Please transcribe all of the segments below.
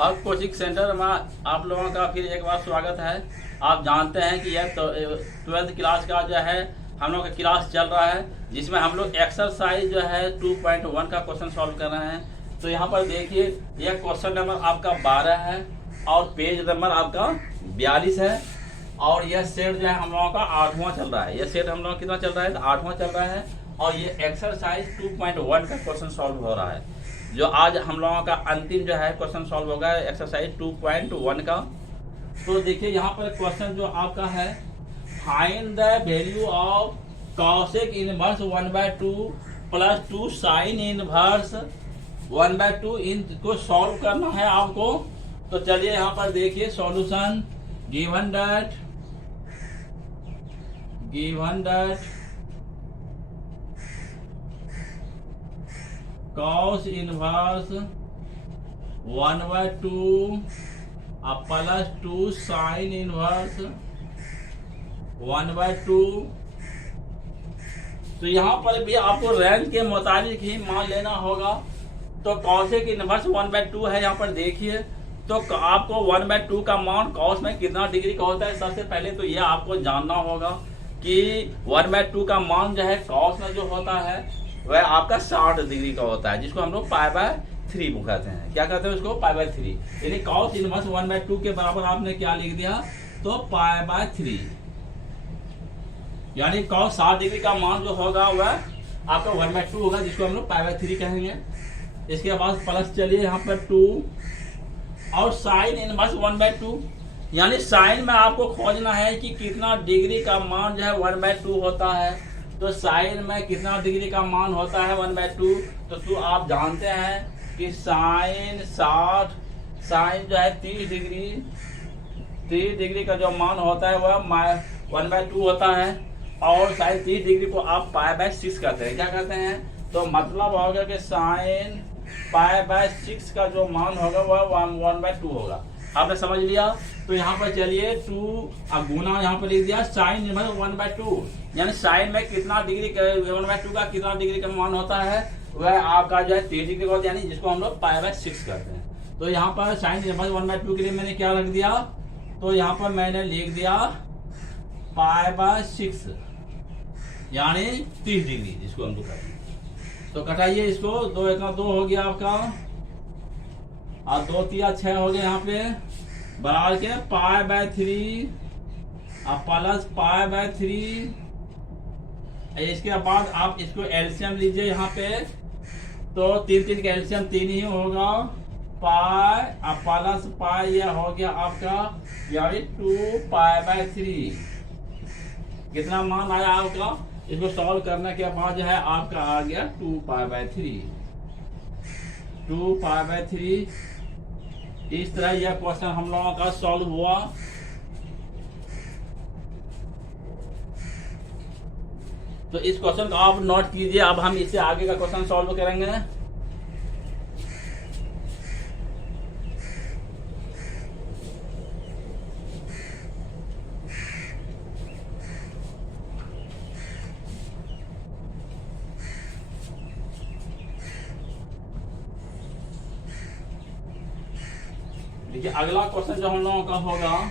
Hub coaching centre में आप लोगों का फिर एक बार स्वागत है। आप जानते हैं कि यह 12th क्लास का जो है हम लोग का क्लास चल रहा है, जिसमें हम लोग एक्सरसाइज जो है 2.1 का क्वेश्चन सॉल्व कर रहे हैं। तो यहाँ पर देखिए, यह क्वेश्चन नंबर आपका 12 है और पेज नंबर आपका 42 है और यह सेट जो है हम लोगों का 8वां चल रहा है। यह सेट हम लोग कितना चल रहा है? तो 8वां चल रहा है और ये एक्सरसाइज 2.1 का क्वेश्चन सॉल्व हो रहा है। जो आज हम लोगों का अंतिम जो है क्वेश्चन सॉल्व होगा एक्सरसाइज 2.1 का। तो देखिए यहाँ पर क्वेश्चन जो आपका है, find the value of cosec inverse 1/2 plus 2 sine inverse 1/2 इनको सॉल्व करना है आपको। तो चलिए यहाँ पर देखिए solution. Given that cos inverse 1/2 plus 2 sine inverse 1/2। तो यहाँ पर भी आपको रेंज के मुताबिक ही मान लेना होगा। तो कॉसेक इनवर्स 1/2 है, यहाँ पर देखिए। तो आपको 1/2 का मान कॉस में कितना डिग्री का होता है, सबसे पहले तो यह आपको जानना होगा कि 1/2 का मान जो है कॉस में जो होता है वह आपका 60 डिग्री का होता है, जिसको हम लोग π/3 कहते हैं। क्या कहते हैं उसको? π/3। यानी कॉस इनवर्स 1/2 के बराबर आपने क्या लिख दिया? तो π/3। यानी कॉस 60 डिग्री का मान जो होगा वह आपका 1/2 होगा, जिसको हम लोग π/3 कहेंगे। इसके बाद प्लस चलिए यहाँ पर 2 और साइन इनवर्स 1/2। यानी साइन में आपको खोजना है कि कितना डिग्री का मान जो है 1/2 होता है। तो साइन में कितना डिग्री का मान होता है 1/2? तो आप जानते हैं कि साइन 60, साइन जो है 30 डिग्री का जो मान होता है वह 1/2 होता है। और साइन 30 डिग्री को आप π/6 कहते हैं। क्या कहते हैं? तो मतलब होगा कि साइन π/6 का जो मान होगा वह 1/2 होगा। आपने समझ लिया? तो यहाँ पर चलिए 2 गुना यहाँ पर लिख दिया साइन इनवर्स 1/2। यानी साइन में कितना डिग्री 1/2 का कितना डिग्री का मान होता है वह आपका जो है 30 डिग्री का होता है, यानी जिसको हम लोग π/6 करते हैं। तो यहाँ पर साइन इनवर्स 1/2 के लिए मैंने क्या रख दिया? तो यहाँ पर मैंने लिख दिया π/6 यानी 30 डिग्री, जिसको हम लोग करते हैं। तो कटाइए इसको, 2 × 2 हो गया आपका और 2 × 6 हो गया। यहाँ पे बराबर के π/3 प्लस π/3। इसके बाद आप इसको एलसीएम लीजिए यहाँ पे। तो 3 का एलसीएम 3 ही होगा। पाई प्लस पाई यह हो गया आपका यानी 2π/3। कितना मान आया आपका? इसको सॉल्व करने के बाद जो है आपका आ गया 2π/3। इस तरह यह क्वेश्चन हम लोगों का सॉल्व हुआ। तो इस क्वेश्चन को आप नोट कीजिए। अब हम इससे आगे का क्वेश्चन सॉल्व करेंगे। देखिए अगला क्वेश्चन जो हम लोगों का होगा,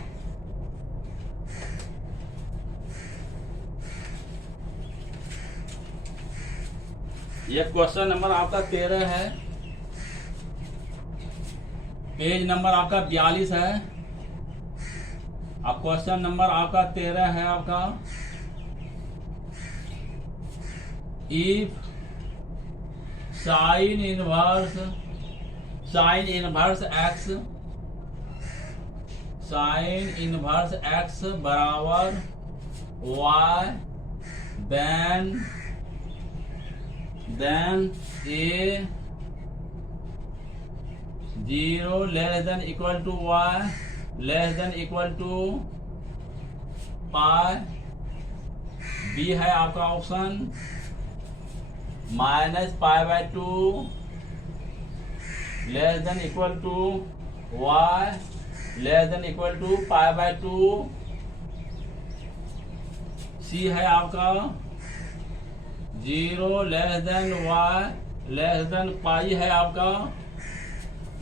यह क्वेश्चन नंबर आपका 13 है, पेज नंबर आपका 42 है। अब क्वेश्चन नंबर आपका 13 है आपका, इफ साइन इनवर्स x बराबर y then a 0 less than equal to y less than equal to pi। b है आपका option -π/2 less than equal to y less than equal to π/2। c है आपका 0 less than y less than pi है आपका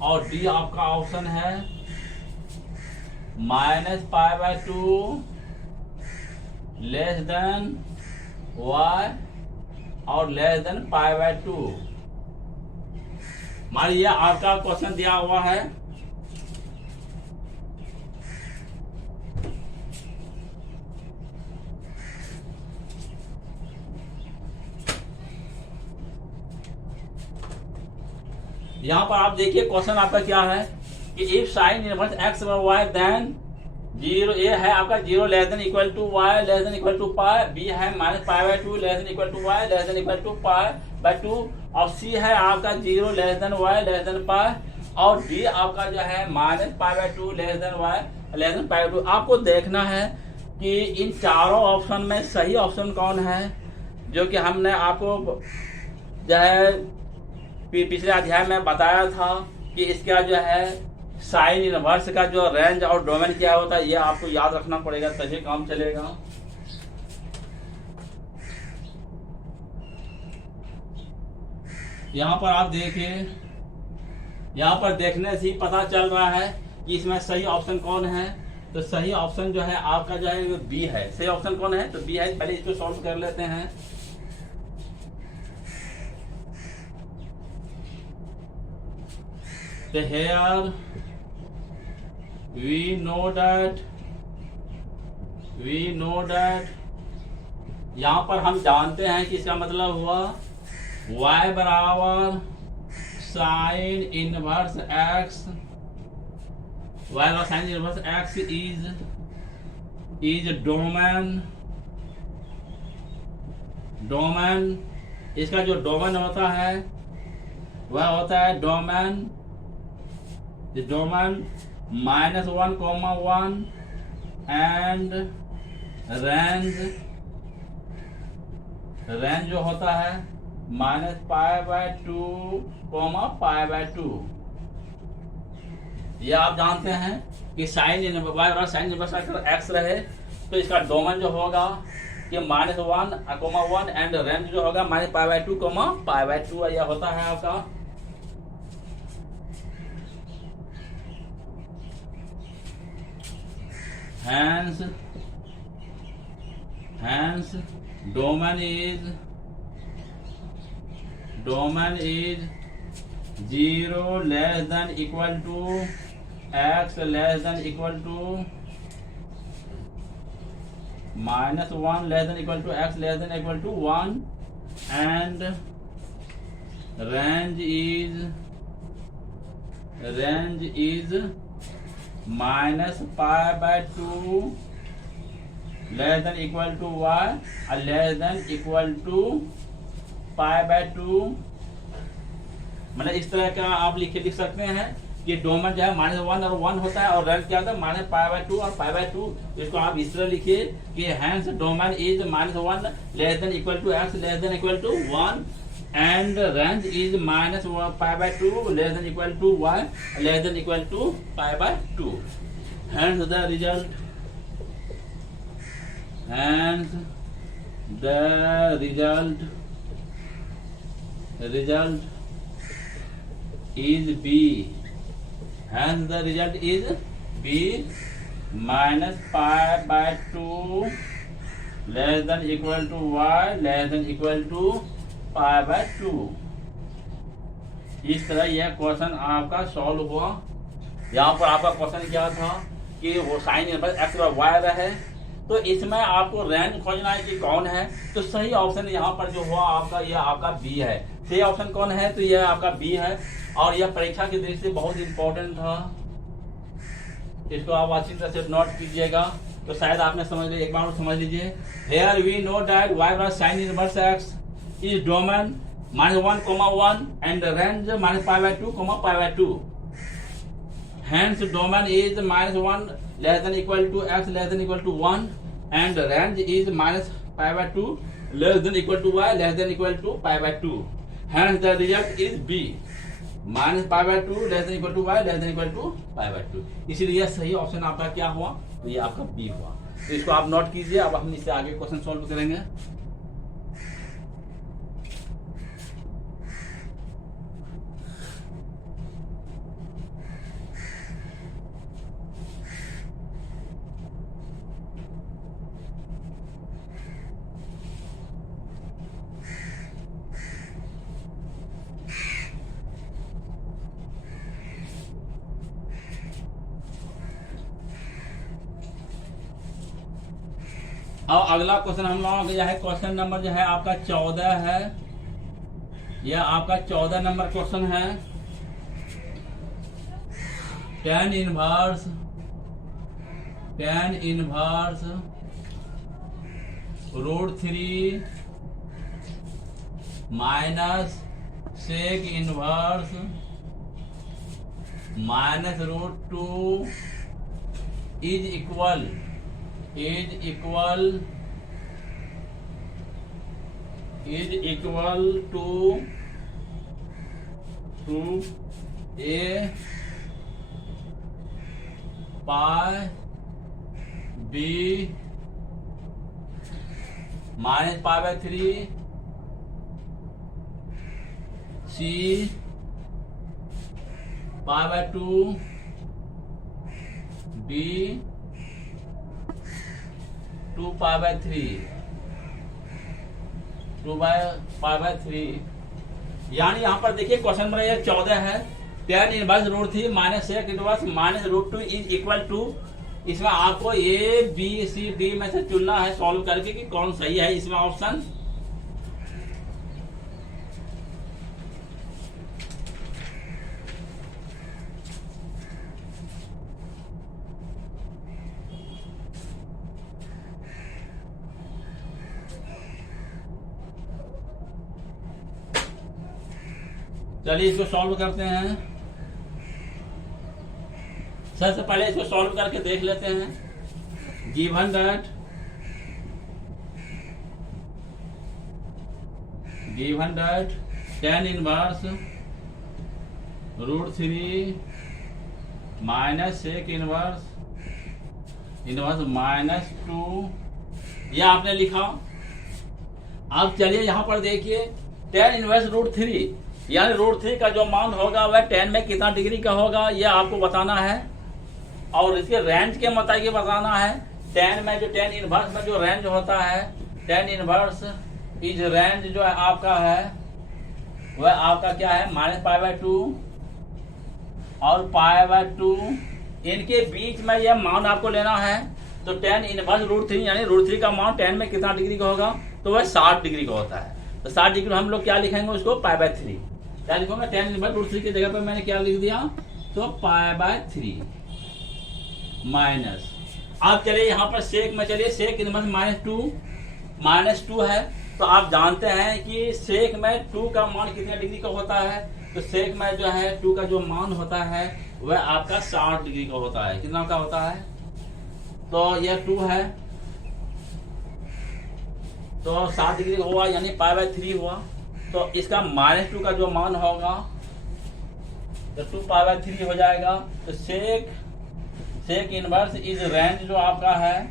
और D आपका option है -π/2 less than y और लेस देन π/2। मान लीजिए आपका क्वेश्चन दिया हुआ है यहां पर आप देखिए क्वेश्चन आपका क्या है कि if sine inverse x y then 0 A है आपका 0 less than equal to y less than equal to pi, B है -π/2 less than equal to y less than equal to π/2 और सी है आपका 0 less than y less than pi और D आपका जो है -π/2 less than y less than π/2। आपको देखना है कि इन चारों ऑप्शन में सही ऑप्शन कौन है, जो कि हमने आपको जो है पिछले अध्याय में बताया था कि इसका जो है साइन इनवर्स का जो रेंज और डोमेन क्या होता है, ये आपको याद रखना पड़ेगा तभी काम चलेगा। यहाँ पर आप देखिए, यहाँ पर देखने से ही पता चल रहा है कि इसमें सही ऑप्शन कौन है। तो सही ऑप्शन जो है आपका जो है बी है। सही ऑप्शन कौन है? तो बी है। पहले इसको सॉल्व कर लेते हैं। So here we know that यहाँ पर हम जानते हैं कि इसका मतलब हुआ y बराबर साइन इनवर्स x, y बराबर sign inverse x is domain. इसका जो डोमेन होता है वह होता है डोमेन -1, -1 एंड रेंज जो होता है -π/2, π/2। ये आप जानते हैं कि साइन इनवर्स x रहे तो इसका डोमेन जो होगा कि -1, एंड रेंज जो होगा -π/2, π/2। यह होता है आपका। Hence domain is 0 less than equal to x less than equal to -1 less than equal to x less than equal to 1 and range is -π/2 less than equal to y और less than equal to π/2। मतलब इस तरह का आप लिख सकते हैं कि डोमेन जो है -1 और 1 होता है और रेंज क्या होता है -π/2 और π/2। इसको आप इस तरह लिखिए कि hence domain is -1 less than equal to x less than equal to 1 and range is -π/2 less than equal to y less than equal to π/2। Hence the result is B। Hence the result is B, -π/2 less than equal to y less than equal to π/2। इस तरह यह question आपका solve हुआ। यहाँ पर आपका question क्या था कि वो साइन इनवर्स x और y रहे तो इसमें आपको रेंज खोजना है कि कौन है। तो सही ऑप्शन यहाँ पर जो हुआ आपका, यह आपका बी है। सही ऑप्शन कौन है? तो यह आपका बी है और यह परीक्षा की दृष्टि से बहुत इंपॉर्टेंट था। इसको आप अच्छी तरह से नोट कीजिएगा तो शायद आपने समझ लिया। एक बार समझ लीजिए। Here we know that y plus sin inverse x is domain -1, 1 and range -π/2, π/2। Hence domain is -1 less than equal to x less than equal to 1 and range is -π/2 less than equal to y less than equal to π/2। Hence the result is B, -π/2 less than equal to y less than equal to π/2। इसीलिए सही option आपका क्या हुआ? तो ये आपका B हुआ। तो इसको आप नोट कीजिए। अब हम इससे आगे क्वेश्चन सॉल्व करेंगे। और अगला क्वेश्चन हम लोगों का है क्वेश्चन नंबर जो है आपका 14 है। यह आपका 14 नंबर क्वेश्चन है। tan inverse √3 minus sec inverse minus √2 is equal to a pi b minus π/3 c π/2 b 2π/3 यानी यहाँ पर देखिए क्वेश्चन नंबर 14 है। tan inverse √3 minus sec inverse minus √2 is equal to, इसमें आपको ए बी सी डी में से चुनना है सॉल्व करके कि कौन सही है इसमें ऑप्शन। चलिए इसको सॉल्व करते हैं। सबसे पहले इसको सॉल्व करके देख लेते हैं। Given that tan inverse √3 minus sec inverse minus 2, ये आपने लिखा। अब चलिए यहाँ पर देखिए tan इनवर्स √3 यानी √3 का जो मान होगा वह tan में कितना डिग्री का होगा यह आपको बताना है, और इसके रेंज के मुताबिक बताना है। tan में जो tan इनवर्स में जो रेंज होता है, tan इनवर्स इज रेंज जो है आपका है वह आपका क्या है माइनस π/2 और π/2, इनके बीच में यह मान आपको लेना है। तो tan इनवर्स √3 यानी √3 का मान tan में कितना डिग्री का होगा, तो वह 60 डिग्री का होता है। तो 60 डिग्री हम लोग क्या लिखेंगे उसको π/3, क्या लिखूंगा tan इनवर्स √3 की जगह पर मैंने क्या लिख दिया, तो π/3 माइनस। अब चलिए यहाँ पर सेक में, चलिए सेक इनवर्स -2 है। तो आप जानते हैं कि सेक में 2 का मान कितने डिग्री का होता है, तो सेक में जो है 2 का जो मान होता है वह आपका 60 डिग्री का होता है। कितना का होता है, तो यह 2 है तो 60 डिग्री हुआ यानी π/3 हुआ। तो इसका -2 का जो मान होगा तो 2 π/3 हो जाएगा। तो सेक इनवर्स इज रेंज जो आपका है,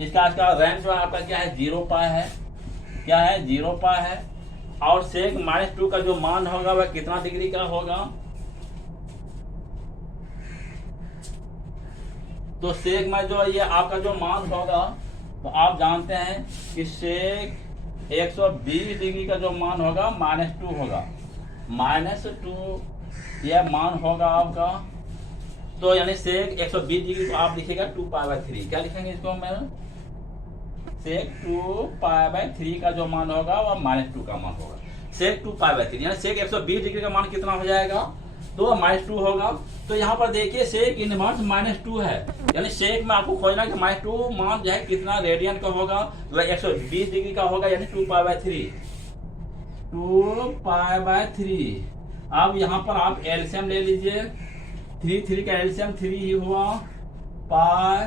इसका रेंज जो आपका क्या है 0 π है, क्या है 0 π है। और सेक -2 का जो मान होगा वह कितना डिग्री का होगा, तो सेक में जो ये आपका जो मान होगा तो आप जानते हैं कि सेक 120 डिग्री का जो मान होगा -2 होगा, -2 यह मान होगा आपका। तो यानी सेक 120 डिग्री को आप लिखिएगा 2 π/3, क्या लिखेंगे इसको मैं, सेक 2 π/3 का जो मान होगा वह -2 का मान होगा। सेक 2 π/3 यानी सेक 120 डिग्री का मान कितना हो जाएगा, तो -2 होगा। तो यहाँ पर देखिए सेक इनवर्स -2 है, यानी सेक में आपको खोजना कि -2 मान जो है कितना रेडियन का होगा, वह 120 डिग्री का होगा यानी 2 π/3। अब यहाँ पर आप एलसीएम ले लीजिए, 3 का एलसीएम 3 ही हुआ, पाई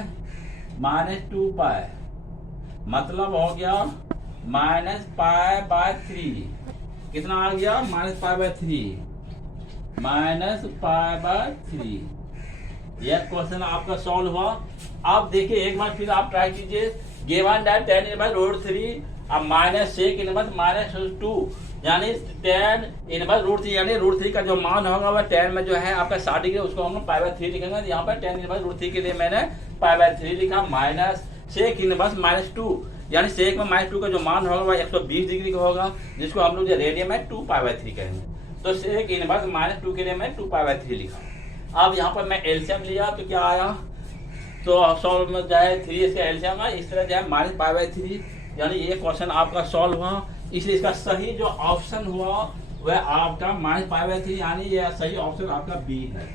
-2 पाई मतलब हो गया -π/3, कितना आ गया -π/3 -π/3। यह क्वेश्चन आपका सॉल्व हुआ। आप देखिए एक बार फिर आप ट्राई कीजिए। गिवन दैट tan इनवर्स √3 अब माइनस सेक इनवर्स -2 यानी tan इनवर्स √3 यानी √3 का जो मान होगा वह tan में जो है आपका 60 डिग्री, उसको हम π/3 लिखेंगे। यहाँ पर tan इनवर्स √3 के लिए मैंने π/3 लिखा, माइनस सेक इनवर्स -2 यानी सेक में -2 का जो मान होगा वह 120 डिग्री का होगा, जिसको हम लोग जो रेडियन में 2 π/3 कहेंगे। तो सेक इनवर्स -2 के लिए मैं 2 π/3 लिखा। अब यहाँ पर मैं एलसीएम लिया तो क्या आया, तो 100 में जो है 3 इसका एल्सियम है, इस तरह जो है -π/3, यानी ये क्वेश्चन आपका सॉल्व हुआ। इसलिए इसका सही जो ऑप्शन हुआ वह आपका -π/3, यानी ये सही ऑप्शन आपका बी है।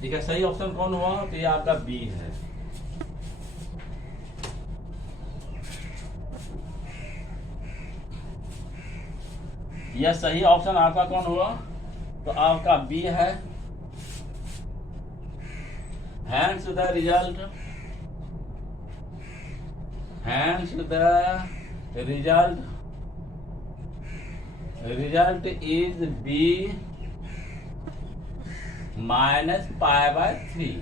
ठीक है, सही ऑप्शन कौन हुआ? तो ये आपका बी है। यह सही ऑप्शन आपका कौन हुआ? तो आपका बी है। Hence the result is B -π/3।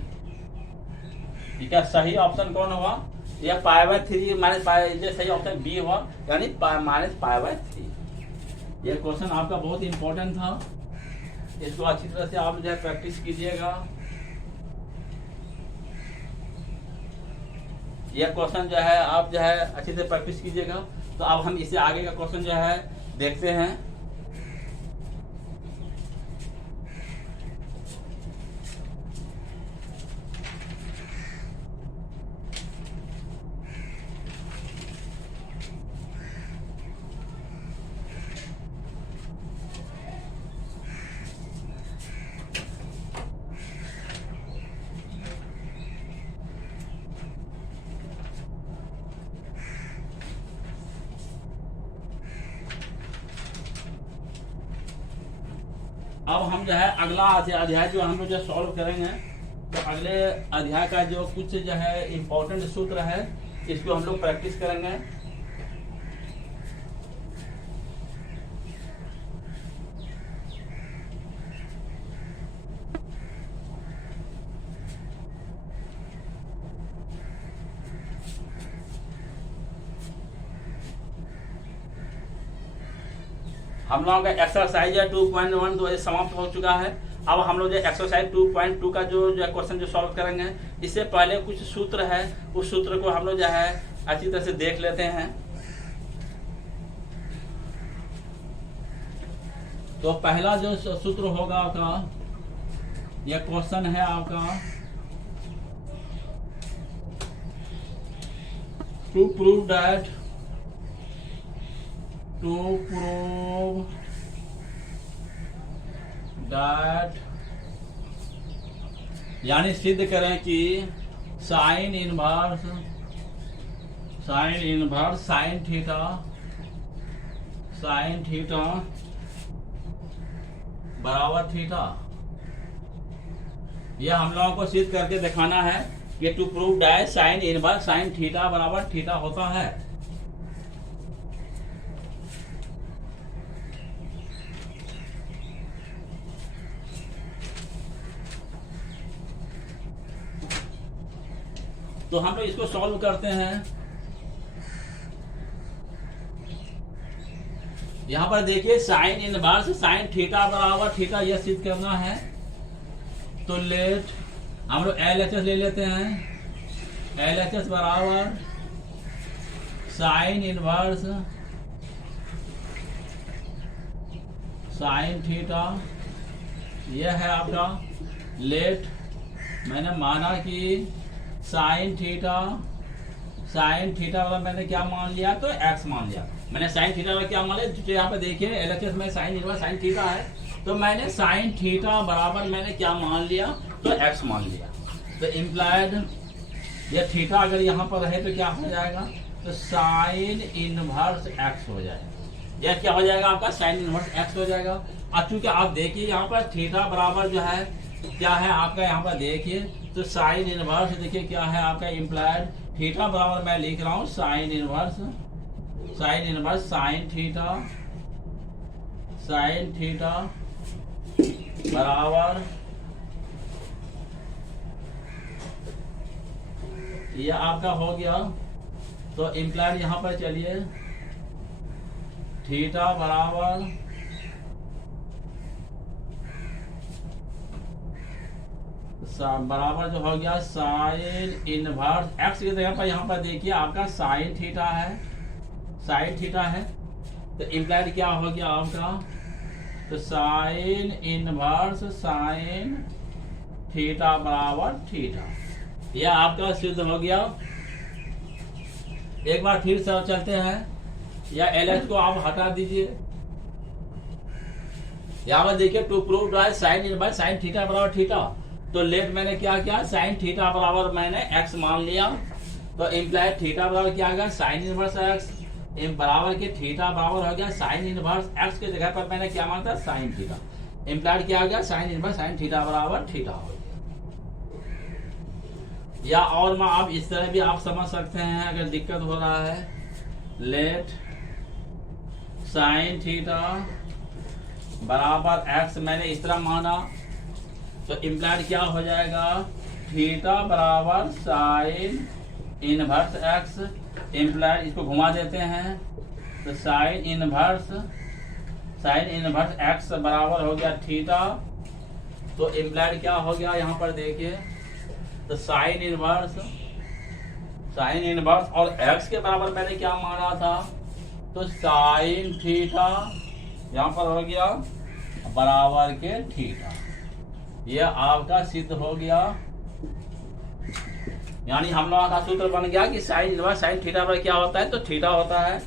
ठीक है, सही ऑप्शन कौन हुआ? यह π/3 -π, सही ऑप्शन बी हुआ, यानी -π/3। यह क्वेश्चन आपका बहुत इंपॉर्टेंट था, इसको अच्छी तरह से आप जो है प्रैक्टिस कीजिएगा। यह क्वेश्चन जो है आप जो है अच्छे से प्रैक्टिस कीजिएगा। तो अब हम इससे आगे का क्वेश्चन जो है देखते हैं। अब हम जो है अगला अध्याय जो हम लोग जो सॉल्व करेंगे, तो अगले अध्याय का जो कुछ जो है इम्पोर्टेंट सूत्र है, इसको हम लोग प्रैक्टिस करेंगे। हम लोगों का एक्सरसाइज है 2.1 तो ये समाप्त हो चुका है। अब हम लोग जो एक्सरसाइज 2.2 का जो क्वेश्चन जो सॉल्व करेंगे, इससे पहले कुछ सूत्र है, उस सूत्र को हम लोग जो है अच्छी तरह से देख लेते हैं। तो पहला जो सूत्र होगा आपका, यह क्वेश्चन है आपका, टू प्रूव दैट यानी सिद्ध करें कि साइन इनवर्स साइन थीटा बराबर थीटा। यह हम लोगों को सिद्ध करके दिखाना है कि to prove that sine inverse sine theta बराबर थीटा होता है। तो हम लोग इसको सॉल्व करते हैं। यहां पर देखिए साइन इनवर्स साइन थीटा बराबर थीटा, यह सिद्ध करना है। तो लेट हम लोग LHS ले लेते हैं। LHS बराबर साइन इनवर्स साइन थीटा, यह है आपका लेट। मैंने माना कि साइन थीटा वाला मैंने क्या मान लिया? तो x मान लिया। मैंने साइन थीटा वाला क्या मान लिया? तो यहाँ पे देखिए LHS में साइन इनवर्स साइन थीटा है, तो मैंने साइन थीटा बराबर मैंने क्या मान लिया? तो x मान लिया। तो इम्प्लाइड ये थीटा अगर यहाँ पर रहे तो क्या हो जाएगा? तो साइन इनवर्स x हो जाएगा। यह क्या हो जाएगा आपका? साइन इनवर्स x हो जाएगा। अब चूंकि आप देखिए यहाँ पर थीटा बराबर जो है क्या है आपका, यहाँ पर देखिए तो साइन इनवर्स देखिए क्या है आपका इम्प्लाइड थीटा बराबर मैं लिख रहा हूँ साइन इनवर्स साइन थीटा बराबर, ये आपका हो गया। तो इम्प्लाइड यहाँ पर चलिए थीटा बराबर जो हो गया साइन इनवर्स x की जगह पर यहाँ पर देखिए आपका साइन थीटा है। तो इम्प्लाइड क्या हो गया आपका? तो साइन इनवर्स साइन थीटा बराबर थीटा। यह आपका सिद्ध हो गया। एक बार फिर से चलते हैं, या LH को आप हटा दीजिए। यहाँ पर देखिए टू प्रूव है साइन इनवर्स साइन थीटा बराबर थीटा। तो लेट मैंने क्या किया, साइन थीटा बराबर मैंने x मान लिया। तो इम्प्लाइड थीटा बराबर क्या आ गया, साइन इनवर्स x बराबर के थीटा बराबर हो गया साइन इनवर्स x के जगह पर मैंने क्या माना था, साइन थीटा। इम्प्लाइड क्या आ गया, साइन इनवर्स साइन थीटा बराबर थीटा हो गया। या और मैं आप इस तरह भी आप समझ सकते हैं, अगर दिक्कत हो रहा है, लेट साइन थीटा बराबर x मैंने इस तरह माना, तो इम्प्लाइड क्या हो जाएगा, थीटा बराबर साइन इनवर्स x। इम्प्लाइड इसको घुमा देते हैं, तो साइन इनवर्स x बराबर हो गया थीटा। तो इम्प्लाइड क्या हो गया यहाँ पर देखिए, तो साइन इनवर्स और x के बराबर मैंने क्या माना था, तो साइन थीटा यहाँ पर हो गया बराबर के थीटा। यह आपका सिद्ध हो गया। यानी हम लोगों का सूत्र बन गया कि साइन इनवर्स साइन थीटा पर क्या होता है, तो थीटा होता है।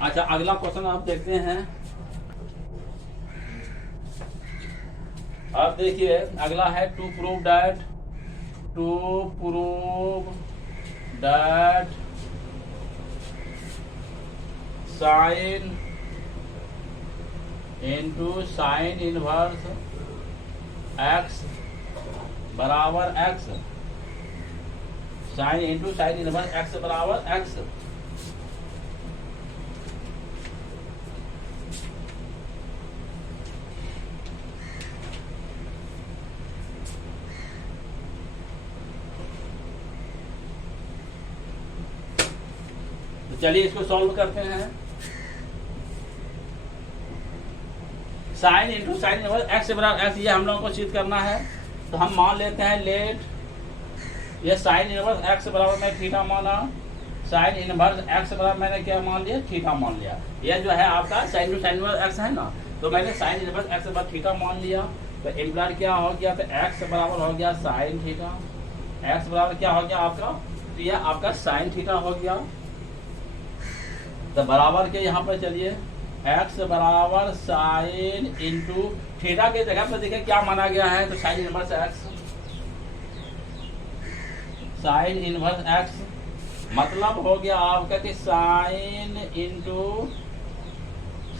अच्छा, अगला क्वेश्चन आप देखते हैं। अब देखिए अगला है to prove that sine into sine inverse x बराबर x, sine into sine inverse x बराबर x। चलिए इसको सॉल्व करते हैं। Sine into sine inverse x बराबर x, ये हम लोगों को सिद्ध करना है। तो हम मान लेते हैं लेट, ये साइन इनवर्स x बराबर मैं थीटा माना, साइन इनवर्स x बराबर मैंने क्या मान लिया, थीटा मान लिया। यह जो है आपका sign into sine inverse x है ना, तो मैंने साइन इनवर्स x बराबर थीटा मान लिया। तो इम्प्लाइड क्या हो गया, तो x बराबर हो गया साइन थीटा, x बराबर क्या हो गया आपका, तो यह आपका साइन थीटा हो गया। तो बराबर के यहाँ पर चलिए, x बराबर साइन इंटू थीटा के जगह पर देखिए क्या माना गया है, तो sign inverse x, sign inverse x मतलब हो गया आपका कि sign into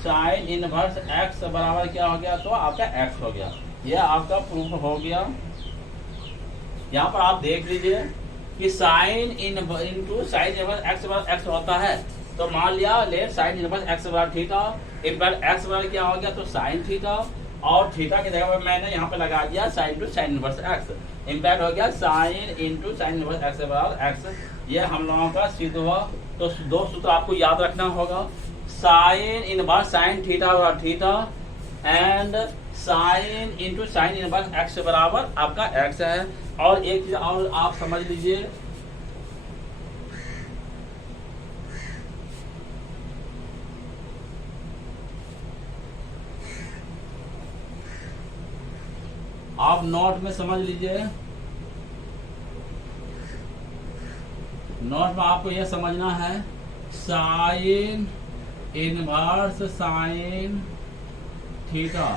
sine inverse x बराबर क्या हो गया, तो आपका x हो गया। यह आपका प्रूफ हो गया। यहाँ पर आप देख लीजिए कि sign into sine inverse x बराबर x होता है। तो मान लिया लेट साइन इनवर्स x बराबर थीटा, इम्प्लाइड x बराबर क्या हो गया, तो साइन थीटा, और थीटा की जगह पर मैंने यहाँ पे लगा दिया sign to sign inverse x। Implied हो गया sign into sine inverse x बराबर x। ये हम लोगों का सिद्ध हुआ। तो दो सूत्र आपको याद रखना होगा, साइन इनवर्स साइन थीटा बराबर theta and sign into sine inverse x बराबर आपका x है। और एक चीज और आप समझ लीजिए, आप नोट में समझ लीजिए, नोट में आपको यह समझना है, sine inverse sine theta,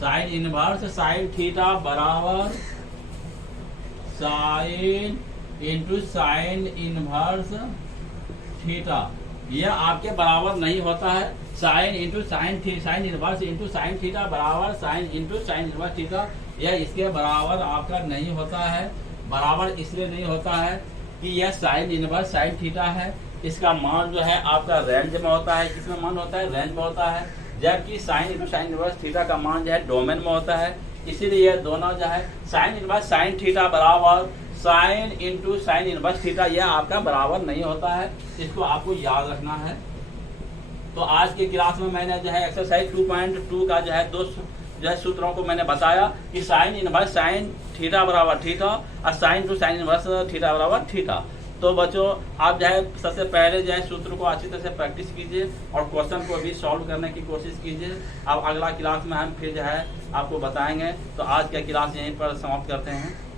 sine inverse sine theta बराबर sine into sine inverse theta. यह आपके बराबर नहीं होता है। Sine into sine inverse into sine theta बराबर sine into sine inverse theta, यह इसके बराबर आपका नहीं होता है। बराबर इसलिए नहीं होता है कि यह साइन इनवर्स साइन थीटा है, इसका मान जो है आपका रेंज में होता है। किसमें मान होता है, रेंज में होता है। जबकि sign into sine inverse theta का मान जो है डोमेन में होता है। इसीलिए दोनों जो है साइन इनवर्स साइन थीटा बराबर sine into sine inverse theta, यह आपका बराबर नहीं होता है। इसको आपको याद रखना है। तो आज की क्लास में मैंने जो है एक्सरसाइज 2.2 का जो है जो है सूत्रों को मैंने बताया कि साइन इनवर्स साइन थीटा बराबर थीटा और sign to sign inverse theta बराबर थीटा। तो बच्चों आप जो है सबसे पहले जो है सूत्र को अच्छी तरह से प्रैक्टिस कीजिए और क्वेश्चन को भी सॉल्व करने की कोशिश कीजिए। अब अगला क्लास में हम फिर जो है आपको बताएंगे। तो आज का क्लास यहीं पर समाप्त करते हैं।